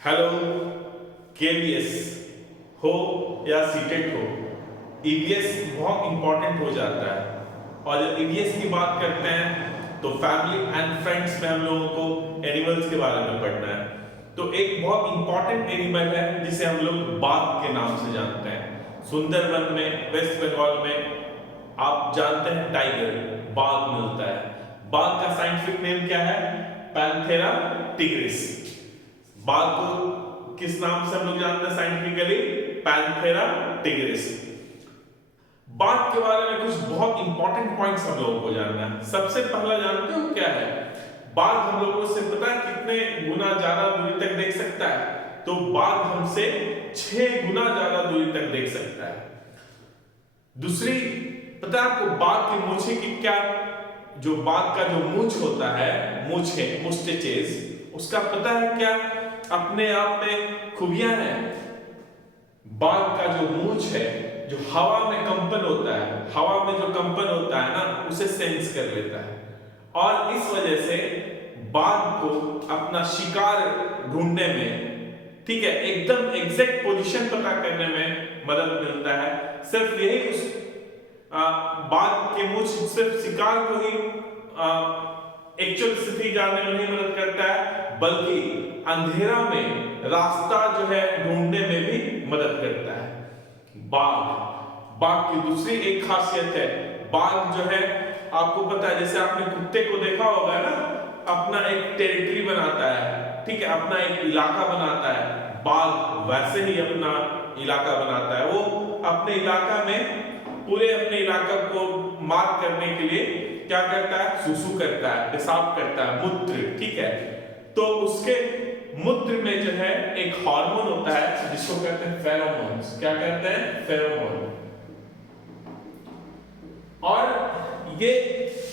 Hello. KVS हो या CTET हो, ईवीएस बहुत इंपॉर्टेंट हो जाता है। और जब ईवीएस की बात करते हैं तो फैमिली एंड फ्रेंड्स में हम लोगों को एनिमल्स के बारे में पढ़ना है। तो एक बहुत इंपॉर्टेंट एनिमल है जिसे हम लोग बाघ के नाम से जानते हैं। सुंदरवन में, वेस्ट बंगाल में आप जानते हैं टाइगर, बाघ मिलता है। बाघ का साइंटिफिक नेम क्या है? Panthera tigris. बाघ को किस नाम से हम लोग जानते हैं साइंटिफिकली? Panthera tigris. बाघ के बारे में कुछ बहुत इंपॉर्टेंट पॉइंट्स हम लोगों को जानना है। सबसे पहला जानते हो क्या है? बाघ हम लोगों से पता है कितने गुना ज्यादा दूरी तक देख सकता है? तो बाघ हमसे 6 गुना ज्यादा दूरी तक देख सकता है। दूसरी, पता है आपको बाघ की मूछें की क्या? जो बाघ का जो मूछ होता है, मूछें, मुस्टेचेस, उसका पता है क्या अपने आप में खूबियां हैं? बाघ का जो मूछ है, जो हवा में कंपन होता है, हवा में जो कंपन होता है ना, उसे सेंस कर लेता है। और इस वजह से बाघ को अपना शिकार ढूंढने में, ठीक है, एकदम एग्जैक्ट पोजीशन पता करने में मदद मिलता है। सिर्फ यही उस बाघ के मूछ सिर्फ शिकार को ही एक्चुअल स्थिति जानने में नहीं मदद करता है, बल्कि अंधेरा में रास्ता जो है ढूंढने में भी मदद करता है। बाघ की दूसरी एक खासियत है, बाघ जो है आपको पता है, जैसे आपने कुत्ते को देखा होगा ना, अपना एक टेरिटरी बनाता है, ठीक है, अपना एक इलाका बनाता है। बाघ वैसे ही अपना इलाका बनाता है। वो अपने इलाका में, पूरे अपने इलाका को मार्क करने के लिए क्या करता है? सुसु करता है, पेशाब करता है, मूत्र, ठीक है। तो उसके मूत्र में जो है एक हार्मोन होता है जिसको कहते हैं फेरोमोन्स। क्या कहते हैं? फेरोमोन। और ये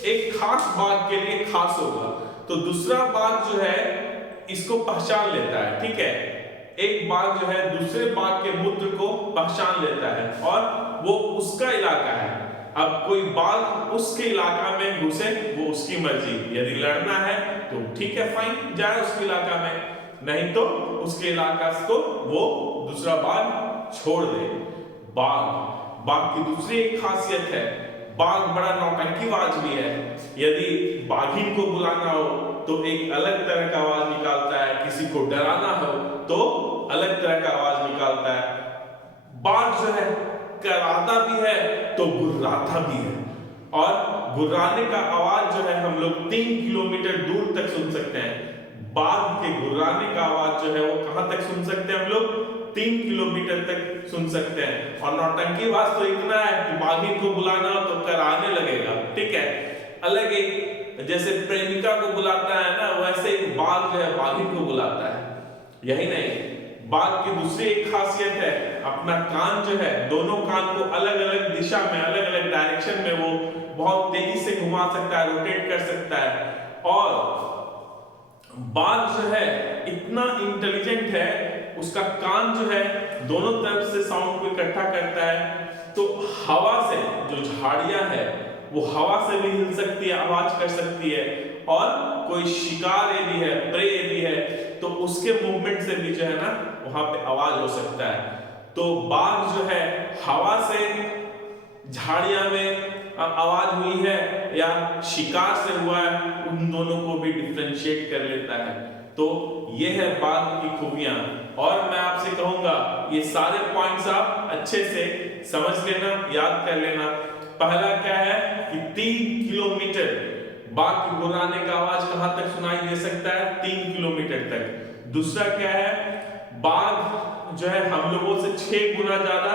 एक खास बाघ के लिए खास होगा, तो दूसरा बाघ जो है इसको पहचान लेता है, ठीक है। एक बाघ जो है दूसरे बाघ के मूत्र को पहचान लेता है और वो उसका इलाका है। अब कोई बाघ उसके इलाका में घुसे, वो उसकी मर्जी। यदि लड़ना है तो ठीक है, फाइन, जाए उसके इलाका में, नहीं तो उसके इलाका को वो दूसरा बाघ छोड़ दे। बाघ की दूसरी एक खासियत है, बाघ बड़ा नौटंकीबाज भी है। यदि बाघिन को बुलाना हो तो एक अलग तरह का आवाज निकालता है, किसी को डराना हो तो अलग तरह का आवाज निकालता है। बाघ जो है कराता भी है तो गुर्राता भी है। और गुर्राने का आवाज जो है हम लोग 3 किलोमीटर दूर तक सुन सकते हैं। बाघ के गुर्राने का आवाज जो है वो कहां तक सुन सकते हैं हम लोग? 3 किलोमीटर तक सुन सकते हैं। और नौटंकीबाज तो इतना है कि बाघिन को बुलाना हो तो कराने लगेगा, ठीक है। अलग एक, जैसे प्रेमिका को बुलाता है ना, वैसे एक बाघ जो है बाघिन को बुलाता है। यही नहीं, बाघ की दूसरी एक खासियत है, अपना कान जो है, दोनों कान को अलग अलग दिशा में, अलग अलग डायरेक्शन में वो बहुत तेजी से घुमा सकता है, रोटेट कर सकता है। और बाघ जो है इतना इंटेलिजेंट है, उसका कान जो है दोनों तरफ से साउंड को इकट्ठा करता है। तो हवा से, जो झाड़ियां है वो हवा से भी हिल सकती है, आवाज कर सकती है। और कोई शिकार यदि है, प्रे यदि है, तो उसके मूवमेंट से भी जो है ना वहां पे आवाज हो सकता है। तो बाघ जो है हवा से, झाड़ियां में आवाज हुई है या शिकार से हुआ है, उन दोनों को भी डिफरेंशिएट कर लेता है। तो ये है बाघ की खूबियां। और मैं आपसे कहूंगा ये सारे पॉइंट्स आप अच्छे से समझ लेना, याद कर लेना। पहला क्या है कि 3 किलोमीटर बाघ के गुर्राने का आवाज कहां तक सुनाई दे सकता है? 3 किलोमीटर तक। दूसरा क्या है, बाघ जो है हम लोगों से 6 गुना ज्यादा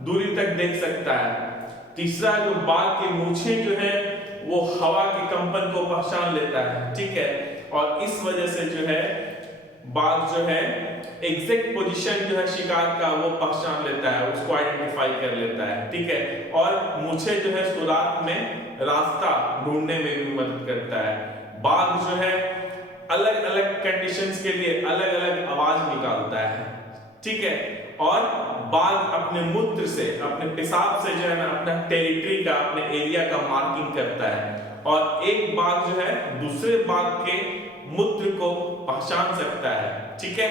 दूरी तक देख सकता है। तीसरा, जो बाघ की मूछें जो है वो हवा के कंपन को पहचान लेता है, ठीक है। और इस वजह से जो है बाघ जो है एग्जैक्ट पोजीशन जो है शिकार का वो पहचान लेता है, उसको आइडेंटिफाई कर लेता है, ठीक है। और मूछें जो है सुराग में रास्ता ढूंढने में भी मदद करता है। बाघ जो है अलग अलग कंडीशंस के लिए अलग अलग आवाज निकालता है, ठीक है। और बाघ अपने मूत्र से, अपने पेशाब से जो है ना अपना टेरिटरी का, अपने एरिया का मार्किंग करता है। और एक बाघ जो है दूसरे बाघ के मूत्र को पहचान सकता है। ठीक है,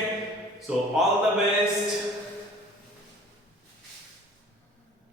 सो ऑल द बेस्ट।